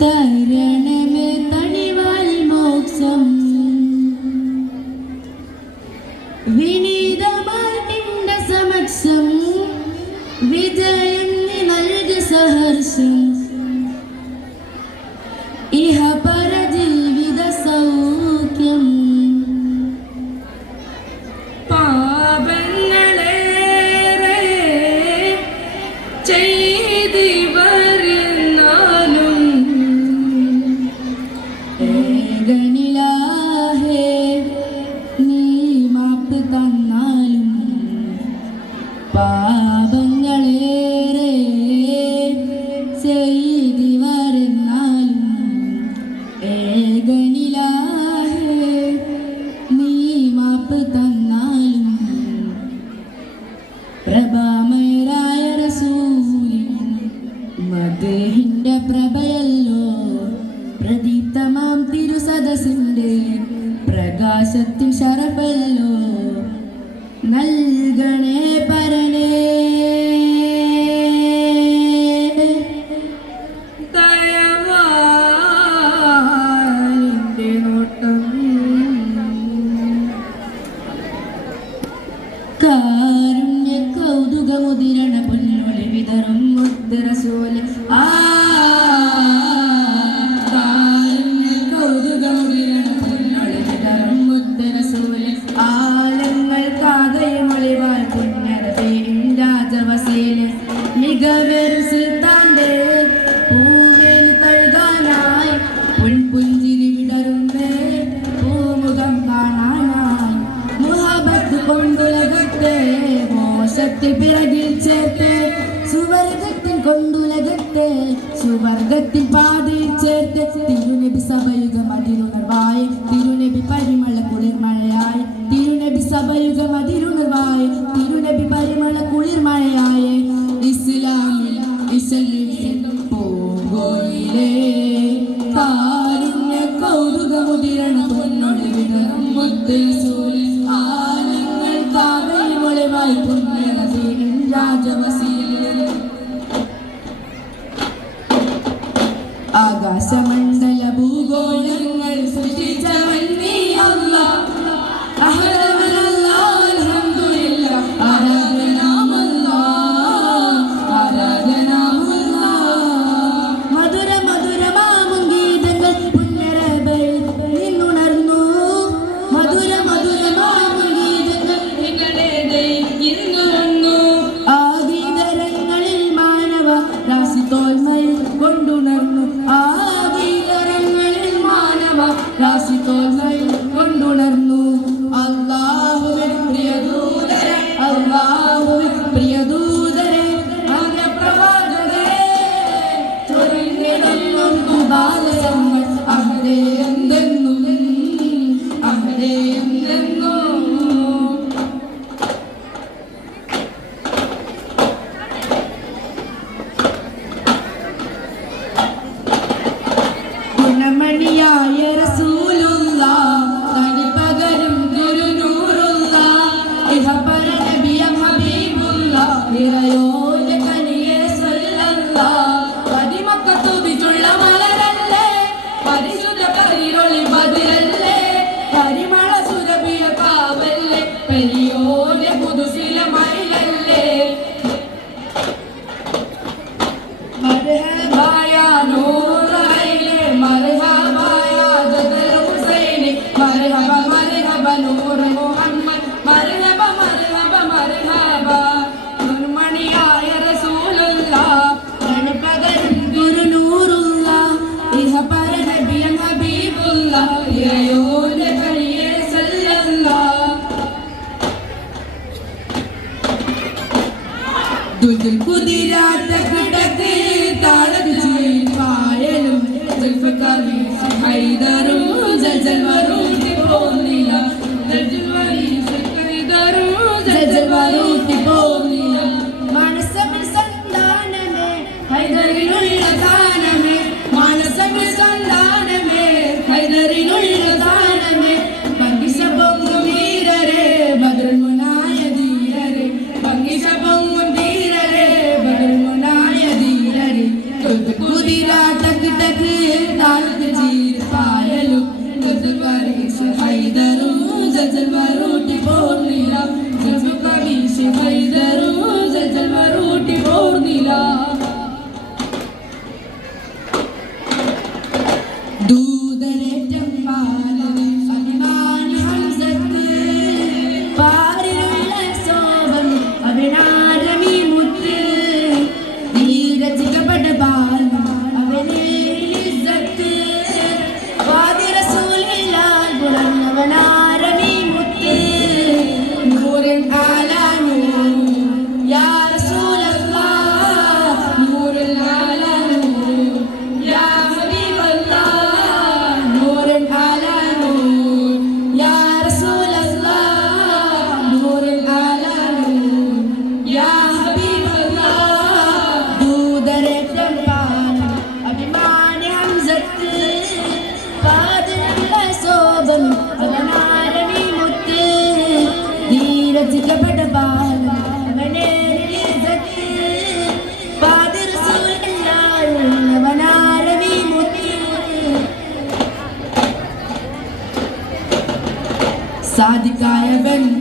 തരണമേ തണിവാൽ മോക്ഷം വിനീതമായി നിന്റെ സമക്ഷം വിജയം നീ നൽകി സഹർഷം ഇഹ പര ജീവിത സൗഖ്യം പാപങ്ങളേറെ ചെയ്തിവരുന്നാലും ഏകനിലാഹേ നീ മാപ്പ് തന്നാലും പാപങ്ങളേറെ ചെയ്തി വരുന്നാലും ഏകനിലാഹേ നീ മാപ്പ് തന്നാലും പ്രഭാമയരായ റസൂലിൻ മദ്ഹിന്റെ പ്രഭയല്ലോ പ്രദീപ്തമാം തിരുസദസ്സിന്റെ പ്രകാശത്തിൻ ശരഫല്ലോ നൽകണേ പരനേ ദയവാലിന്റെ നോട്ടം കാരുണ്യ കൗതുകമുദിരണ പൊന്നൊളി വിതറും മുത്ത് റസൂല് കാരുണ്യ കൗതുകമുദിരണ പൊന്നൊളി വിതറും മുത്ത് റസൂല് ആലങ്ങൾക്കാകയും ഒളിവാൽ പുണ്യരതയും രാജവസീല് മികവരും സുൽത്താന്റെ പൂവേലി തഴുകാനായി പുൻപുഞ്ചിരി വിടരുന്നേ പൂമുഖം കാണാനായി മുഹബത്ത് കൊണ്ടുലകത്തെ മോശത്തിൽ പിറകിൽ ചേർത്ത് സുവർഗത്തിൽ കൊണ്ടുലകത്തെ സുവർഗത്തിൽ പാതയിൽ ചേർത്ത് തിരുനബി സഭയുഗം അതിരുണർവായി തിരുനബി പരിമള കുളിർമഴയായി തിരുനബി സഭയുഗം അതിരുണർവായി തിരുനബി പരിമള കുളിർമഴയായി ഇസ്ലാമിൽ പോകോയിലേ കാരുണ്യ കൗതുകമുദിരണ പൊന്നൊളി വിതറും മുത്ത് റസൂൽ ആലങ്ങൾക്കാകയും ഒളിവായി പുണ്യനബിയിൻ രാജവസീലിൽ ആകാശമണ്ഡല ഭൂഗോളങ്ങൾ സൃഷ്ടിച്ചവൻ നീ അല്ലാഹ് അഹദവനല്ലാഹ് അൽഹംദുലില്ലാഹ് ആരാധനാമല്ലാഹ് മധുര മധുരമാമും ഗീതങ്ങൾ പുണ്യറബയിൽ നിന്നുണർന്നു മധുര മധുരമാമും ഗീതങ്ങൾ നിങ്ങളുടെയിൽ ഇരുന്നുവന്നു ആ ഗീതരങ്ങളിൽ മാനവ രാശി തോൽമയിൽ കൊണ്ടുണർന്നു ആ ഗീതരങ്ങളിൽ മാനവ രാശി തോൽമയിൽ കൊണ്ടുണർന്നു അല്ലാഹുവേ പ്രിയദൂതരെ അല്ലാഹുവേ പ്രിയദൂതരെ അഗ്രപ്രവാചകരെ ചൊരിഞ്ഞിടുന്നു ബാലയങ്ങൾ അഹദേ എന്തെന്നും അഹദേ എന്തെന്നും ജാതിക്കായ വെണ്ണ